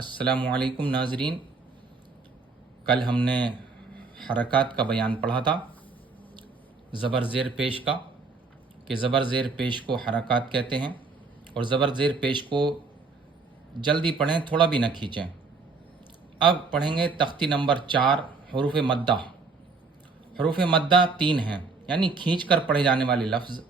السلام علیکم ناظرین، کل ہم نے حرکات کا بیان پڑھا تھا، زبر زیر پیش کا، کہ زبر زیر پیش کو حرکات کہتے ہیں، اور زبر زیر پیش کو جلدی پڑھیں، تھوڑا بھی نہ کھینچیں۔ اب پڑھیں گے تختی نمبر 4، حروف مدہ۔ حروف مدہ 3 ہیں، یعنی کھینچ کر پڑھے جانے والے لفظ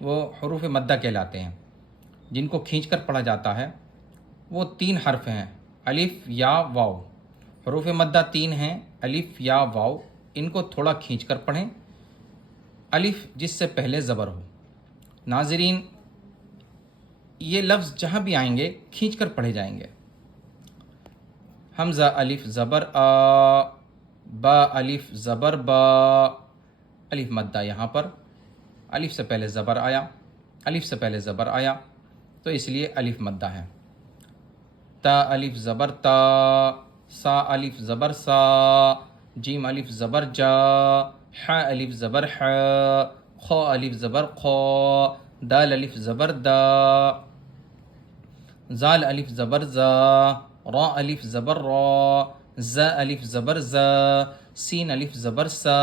وہ حروف مدہ کہلاتے ہیں۔ جن کو کھینچ کر پڑھا جاتا ہے وہ 3 حرف ہیں، الف، یا، واو۔ حروف مدہ 3 ہیں، الف، یا، واو۔ ان کو تھوڑا کھینچ کر پڑھیں، الف جس سے پہلے زبر ہو۔ ناظرین، یہ لفظ جہاں بھی آئیں گے کھینچ کر پڑھے جائیں گے۔ حمزہ الف زبر آ، با الف زبر با، الف مدہ یہاں پر الف سے پہلے زبر آیا، الف سے پہلے زبر آیا تو اس لیے الف مدہ ہے۔ تا الف زبر تا، سا الف زبر سا، جیم الف زبر جا، ح الف زبر ح، خ الف زبر خ، دال الف زبر دا، زال الف زبر زا، را الف زبر را، ز الف زبر زا، سین الف زبر سا،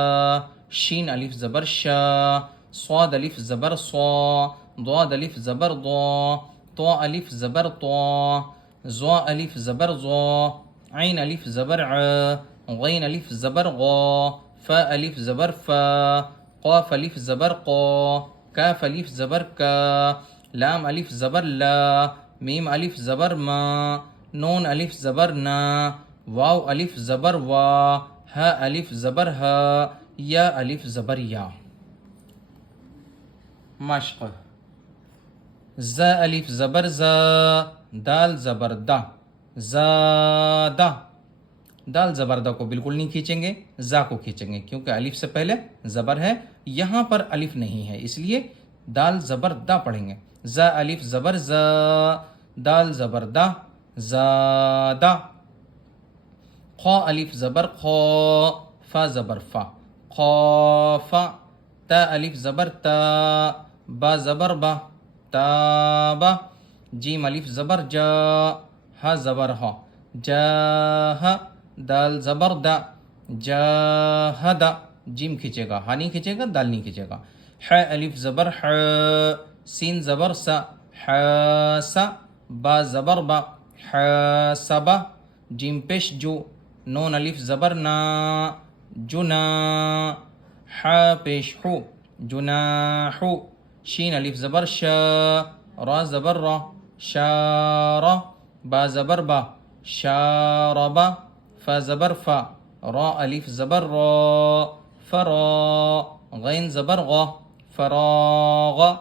شین الف زبر شا، صاد الف زبر صا، ضاد الف زبر ضا، طا الف زبر طا، زا الف زبر ضا، عین الف زبر ع، غین الف زبر غا، فا الف زبر فا، قاف الف زبر قا، کاف الف زبر کا، لام الف زبر لا، میم الف زبر ما، نون الف زبر نا، واو الف زبر وا، ہا الف زبر ہا، یا الف زبر یا۔ مشق: ز الف زبر زا، دال زبر دا، زادہ۔ دال زبردہ کو بالکل نہیں کھینچیں گے، زا کو کھینچیں گے، کیونکہ الف سے پہلے زبر ہے، یہاں پر الف نہیں ہے، اس لیے دال زبر دا پڑھیں گے۔ زا الف زبر زا، دال زبر دا، زادہ۔ خا الف زبر خا، فا زبر فا، خافا۔ تا الف زبر تا، با زبر با، تابا۔ جیم الف زبر جا، ہا زبر ہا، جاہا۔ دال زبر دا، جاہدا۔ جیم کھینچے گا، ہا نہیں کھینچے گا، دال نہیں کھینچے گا۔ ح الف زبر ح، سین زبر سا، حاسا۔ با زبر با، حاسبا۔ جیم پیش جو، نون الف زبر نا، جنا۔ ح پیش حو، جناحو۔ شین الف زبر شا، را زبر را، شارا۔ با زبر با، شاربا۔ فا زبر فا، را الف زبر را، فرا۔ غین زبر غا، فراغا۔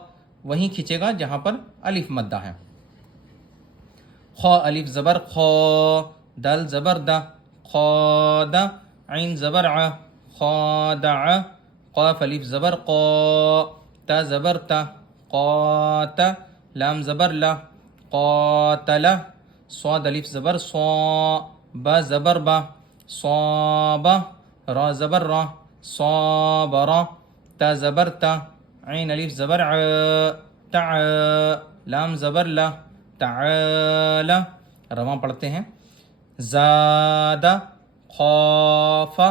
وہیں کھینچے گا جہاں پر الف مدہ ہے۔ خا الف زبر خا، دال زبر دا، خادا۔ عین زبر ع، خادع۔ قاف الف زبر قا، تا زبر تا، قاتا۔ لام زبر لا، قاتلا۔ صاد الف زبر صا، با زبر با، صابا۔ را زبر را، صابرا۔ تا زبر تا، عین الف زبر ع، تع۔ لام زبر لا، تعالی۔ رواں پڑھتے ہیں۔ زادہ، خافا،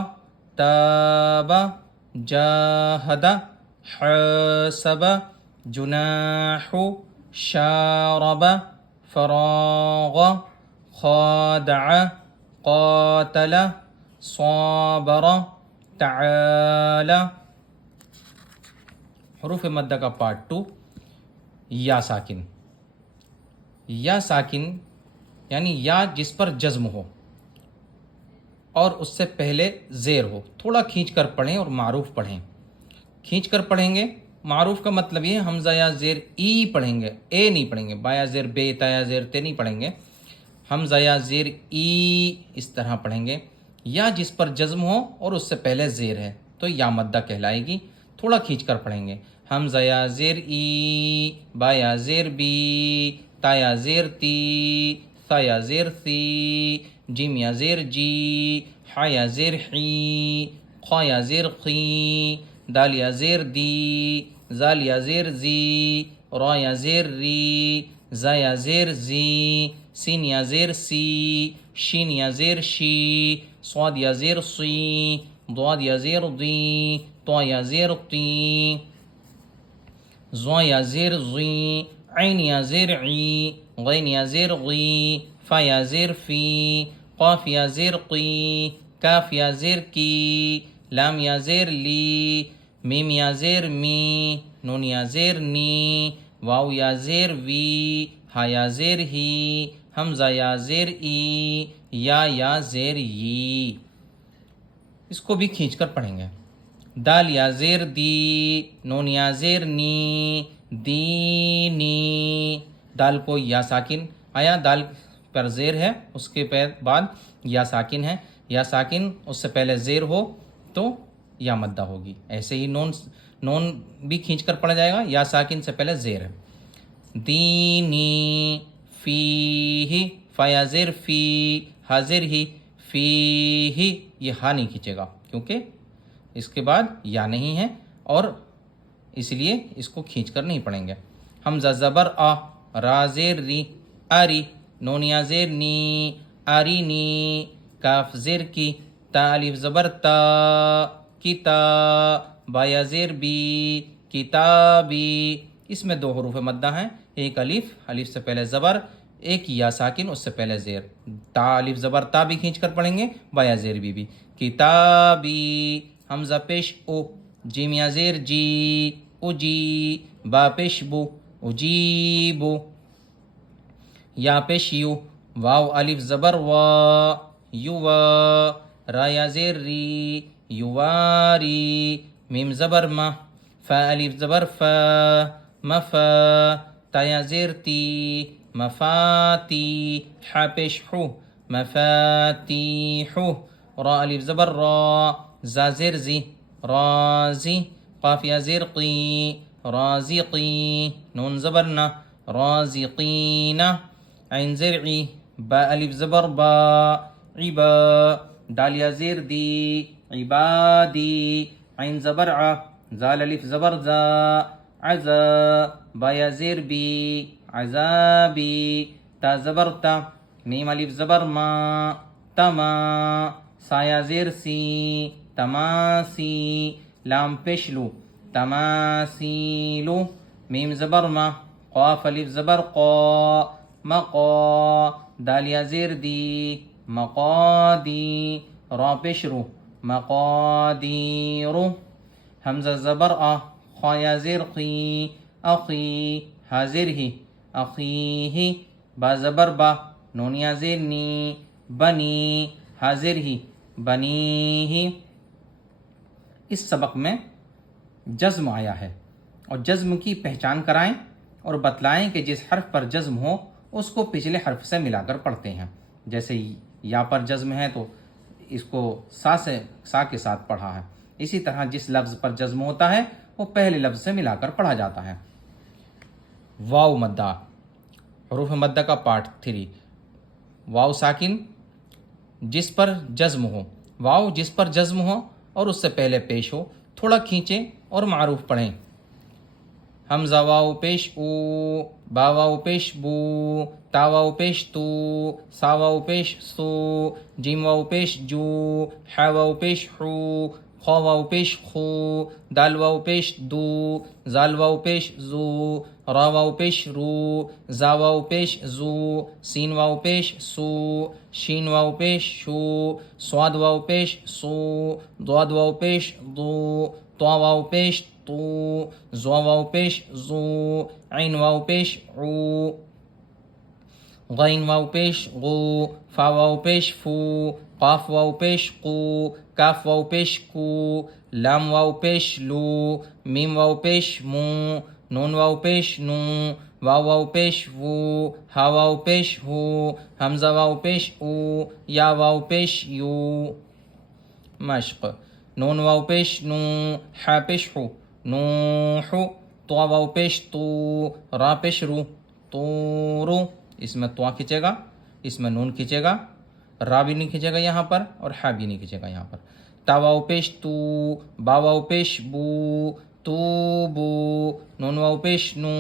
تابا، جاہدا، حاسبا، جناحو، شاربا، فراغا، خادع، قاتل، صابر، تعالی۔ حروف مدہ کا پارٹ 2، یا ساکن۔ یا ساکن یعنی یا جس پر جزم ہو اور اس سے پہلے زیر ہو۔ تھوڑا کھینچ کر پڑھیں اور معروف پڑھیں۔ کھینچ کر پڑھیں گے، معروف کا مطلب یہ حمزہ یا زیر ای پڑھیں گے، اے نہیں پڑھیں گے، با یا زیر بے، تا یا زیر تے نہیں پڑھیں گے، حمزہ یا زیر ای اس طرح پڑھیں گے۔ یا جس پر جزم ہو اور اس سے پہلے زیر ہے تو یا مدہ کہلائے گی۔ تھوڑا کھینچ کر پڑھیں گے، حمزہ یا زیر ای، با یا زیر بی، تا یا زیر تی، ثا یا زیر ثی، جیم یا زیر جی، ح یا زیر حی، خا یا زیر خی، دال یا زیر دی، زال یا زیر زی، را یا زیر ری، زا یا زیر زی، سین یا زیر سی، شین یا زیر شی، صاد یا زیر صی، ضاد یا زیر ضی، طا یا زیر طی، زوا یا زیر زی، عین یا زیر عی، غین یا زیر غی، فا یا زیر فی، قاف یا زیر قی، کاف یا زیر کی، لام یا زیر لی، میم یا زیر می، نون یا زیر نی، واو یا زیر وی، ہا یا زیر ہی، حمزہ یا زیر ای، یا زیر ی. اس کو بھی کھینچ کر پڑھیں گے. دال یا زیر دی، نون یا زیر نی، دینی. دال کو یا ساکن آیا، دال پر زیر ہے، اس کے بعد یا ساکن ہے، یا ساکن اس سے پہلے زیر ہو تو یا مدہ ہوگی. ایسے ہی نون بھی کھینچ کر پڑھا جائے گا، یا ساکن سے پہلے زیر ہے. دینی، فی ہی، فا یا زیر فی، حاضر ہی، فی ہی. یہ ہا نہیں کھینچے گا کیونکہ اس کے بعد یا نہیں ہے، اور اس لیے اس کو کھینچ کر نہیں پڑھیں گے. حمزہ زبر آ، را زیر ری، آری، نون یا زیر نی، آری نی، کاف زیر کی، تا الف زبر تا، کتا، با یا زیر بی، کتابی. اس میں 2 حروف مدہ ہیں، ایک الف سے پہلے زبر، ایک یا ساکن اس سے پہلے زیر. تا الف زبر تا بھی کھینچ کر پڑھیں گے، با یا زیر بھی. کتابی. حمزہ پیش او، جیم یا زیر جی، اجی، با پیش بو، اجیبو، یا پیش یو، واو الف زبر وا، یوا، را یا زیر ری، یواری، میم زبر ما، فا الف زبر فا، مفا، تا یا زیر تی، مفاتی، حا پیش حو، مفاتیحو، را الف زبر را، زا زیر زی، رازی، قاف یا زیر قی، رازقی، نون زبر نا، رازقین، عین زیر عی، با الف زبر با، عبا، دال یا زیر دی، عبادی، عین زبر ع، زال الف زبر زا، عزا، با یا زیر بی، عذابی، تا زبر تا، میم الف زبر ما، تما، سا یا زیر سی، تماسی، لام پیشلو، تماسیلو، میم زبر ما، قاف الف زبر قا، مقا، دال یا زیر دی، مقادی، را پیشرو، مقادیرو. حمزہ زبر آ، خا یا زیر قی، اخی، حاضر ہی، اخیہی، با زبر با، نون یا زیر نی، بنی، حاضر ہی، بنیہی. اس سبق میں جزم آیا ہے، اور جزم کی پہچان کرائیں اور بتلائیں کہ جس حرف پر جزم ہو اس کو پچھلے حرف سے ملا کر پڑھتے ہیں. جیسے یا پر جزم ہے تو اس کو سا کے ساتھ پڑھا ہے. اسی طرح جس لفظ پر جزم ہوتا ہے وہ پہلے لفظ سے ملا کر پڑھا جاتا ہے. واو مدہ، حروف مدہ کا پارٹ 3. واو ساکن جس پر جزم ہو، واو جس پر جزم ہو اور اس سے پہلے پیش ہو، تھوڑا کھینچیں اور معروف پڑھیں. حمزہ واو پیش او، با واو پیش بو، تا واو پیش تو، سا واو پیش سو، جیم واو پیش جو، حا واو پیش حو، خا واو پیش خو، دال واو پیش دو، زال واو پیش زو، را واو پیش رو، زا واو پیش زو، سین واو پیش سو، شین واو پیش شو، صاد واو پیش سو، ضاد واو پیش دو، طا واو پیش تو، زوا واو پیش زو، عین واو پیش عو، غین واو پیش غو، فا واو پیش فو، قاف واو پیش قو، کاف واو پیش کو، لام واو پیش لو، میم واو پیش مو، نون واو پیش نو، واو واو پیش وو، ہا واو پیش ہو، حمزہ واو پیش او، یا واو پیش یو. مشق. نون واو پیش نو، حا پیش حو، نوحو، طا واو پیش تو، را پیش رو، طورو. اس میں طا کھینچے گا، اس میں نون کھینچے گا، را بھی نہیں کھینچے گا یہاں پر، اور حا بھی نہیں کھینچے گا یہاں پر. تا واو پیش تو، با واو پیش بو، تو بو، نون واو پیش نو،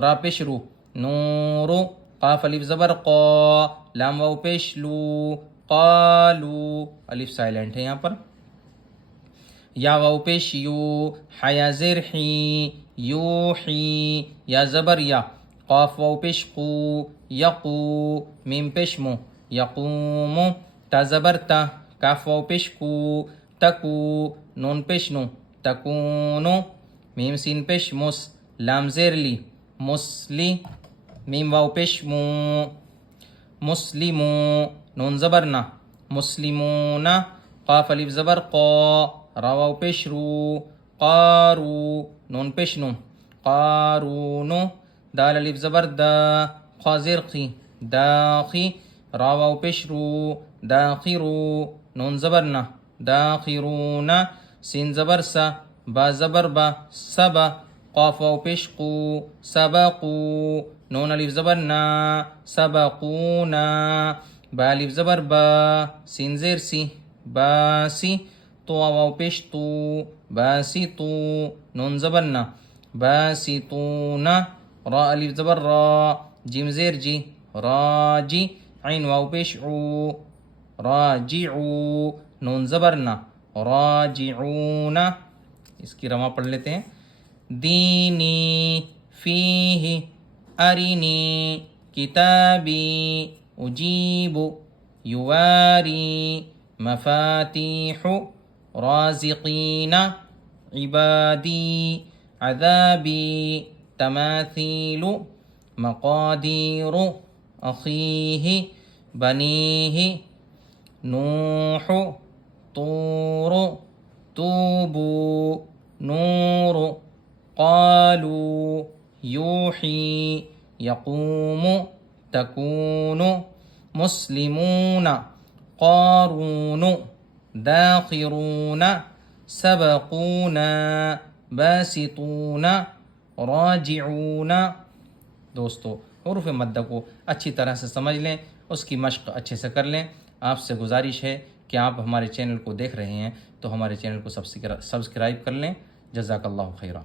را پیش رو، نورو، قاف الف زبر قا، لام واو پیش لو، قالو، الف سائلنٹ ہے یہاں پر، یا واو پیش یو، حیا زیر حی، یوحی، یا زبر یا، قاف واو پیش قو، یقو، میم پیش مو، یقوم، تا زبر تا، کاف واو پیش کو، تکو، نون پیش نو، تکونو، میم سین پیش مس، لام زیر لی، مسلی، میم واو پیش مو، مسلمو، نون زبر نا، مسلمون، قاف الف زبر قا، را واو پیش رو، قارو، نون پیش نو، قارونو، دال الف زبر دا، خا زیر قی، داخی، را واو پیش رو، داخرو، نون زبر نا، داخرون، سین زبر سا، با زبر با، سبا، قاف واو پیش قو، سبقو، نون الف زبر نا، سبقونا، با الف زبر با، سین زیر سی، باسی، تو واو پیش تو، باسی تو، نون زبر نا، باسطون، را الف زبر را، جیم زیر جی، راجی، عین واو پیش عو، راجعو، نون زبر نا، راجعون، اس کی رواں پڑھ لیتے ہیں، دینی فیہ ارنی کتابی اجیب یواری مفاتیح رازقین عبادی عذابی تماثیل مقادیر اخیہ بنیہ نوح طور توبو نور قالوا یوحی یقوم تکون مسلمون قارون داخرون سبقون باسطون راجعون۔ دوستو حروف مدہ کو اچھی طرح سے سمجھ لیں، اس کی مشق اچھے سے کر لیں۔ آپ سے گزارش ہے کہ آپ ہمارے چینل کو دیکھ رہے ہیں تو ہمارے چینل کو سبسکرائب کر لیں۔ جزاک اللہ خیرہ۔